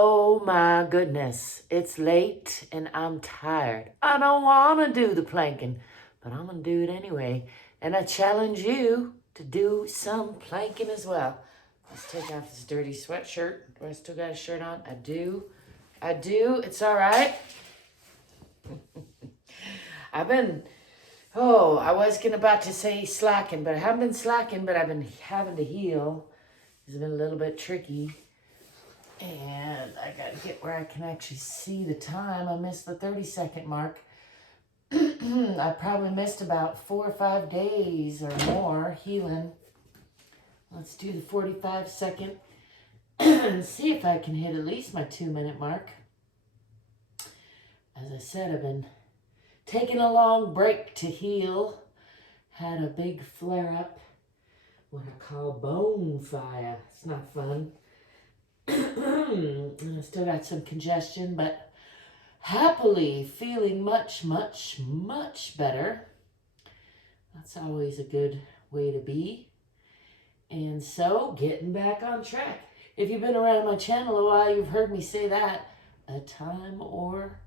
Oh my goodness, it's late and I'm tired. I don't want to do the planking, but I'm going to do it anyway. And I challenge you to do some planking as well. Let's take off this dirty sweatshirt. Do I still got a shirt on? I do. It's all right. I was about to say slacking, but I haven't been slacking, but I've been having to heal. It's been a little bit tricky. And I got to get where I can actually see the time. I missed the 30-second mark. I probably missed about 4 or 5 days or more healing. Let's do the 45-second and see if I can hit at least my 2-minute mark. As I said, I've been taking a long break to heal. Had a big flare-up, what I call bone fire. It's not fun. And I still got some congestion, but happily feeling much, much, much better. That's always a good way to be. And so, getting back on track. If you've been around my channel a while, you've heard me say that a time or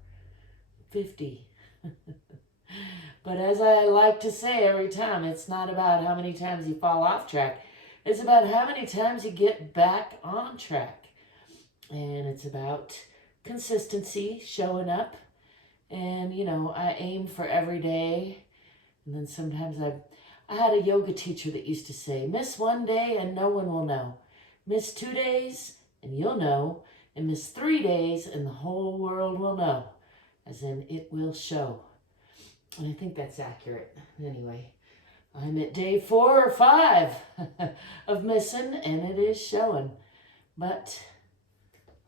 50. But as I like to say every time, it's not about how many times you fall off track. It's about how many times you get back on track. And it's about consistency, showing up. And, you know, I aim for every day. And then sometimes I had a yoga teacher that used to say, miss 1 day and no one will know. Miss 2 days and you'll know. And miss 3 days and the whole world will know. As in, it will show. And I think that's accurate. Anyway, I'm at day 4 or 5 of missing, and it is showing. But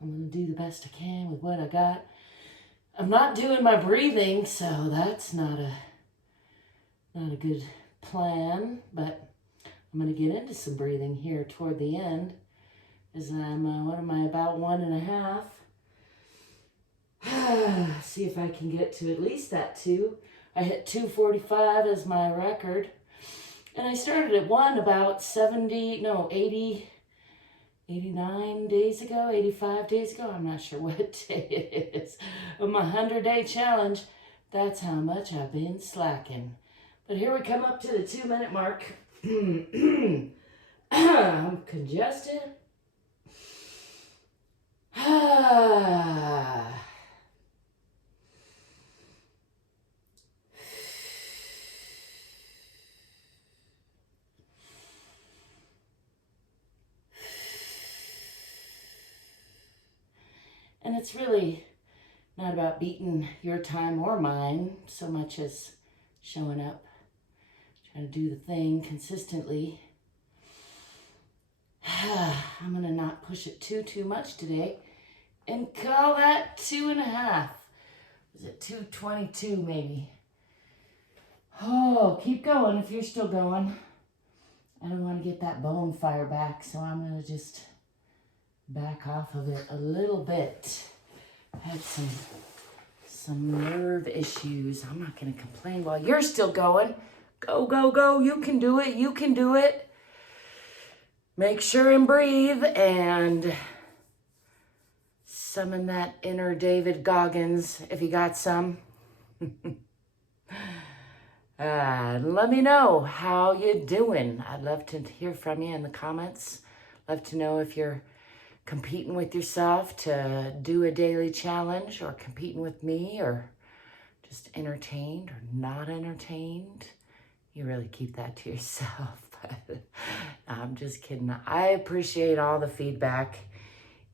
I'm going to do the best I can with what I got. I'm not doing my breathing, so that's not a good plan. But I'm going to get into some breathing here toward the end. As I'm, what am I, about 1.5? See if I can get to at least that 2. I hit 2:45 as my record. And I started at 1 about 89 days ago, 85 days ago. I'm not sure what day it is. Of my 100-day challenge, that's how much I've been slacking. But here we come up to the 2-minute mark. I'm congested. And it's really not about beating your time or mine so much as showing up, trying to do the thing consistently. I'm going to not push it too much today and call that 2.5. Was it 2:22 maybe? Oh, keep going if you're still going. I don't want to get that bone fire back, so I'm going to just back off of it a little bit. I had some nerve issues. I'm not going to complain while you're still going. Go, go, go. You can do it. You can do it. Make sure and breathe and summon that inner David Goggins if you got some. Let me know how you're doing. I'd love to hear from you in the comments. Love to know if you're competing with yourself to do a daily challenge, or competing with me, or just entertained or not entertained. You really keep that to yourself. I'm just kidding. I appreciate all the feedback,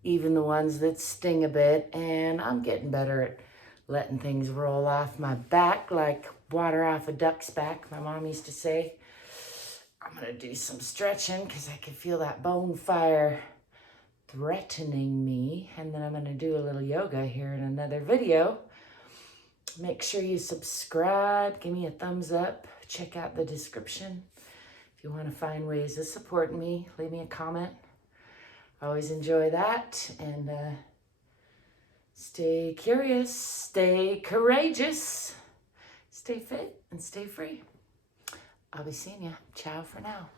even the ones that sting a bit, and I'm getting better at letting things roll off my back like water off a duck's back, my mom used to say. I'm going to do some stretching because I can feel that bone fire threatening me, and then I'm going to do a little yoga here in another video. Make sure you subscribe, give me a thumbs up, check out the description if you want to find ways of supporting me. Leave me a comment. I always enjoy that. And stay curious, stay courageous, stay fit, and stay free. I'll be seeing you. Ciao for now.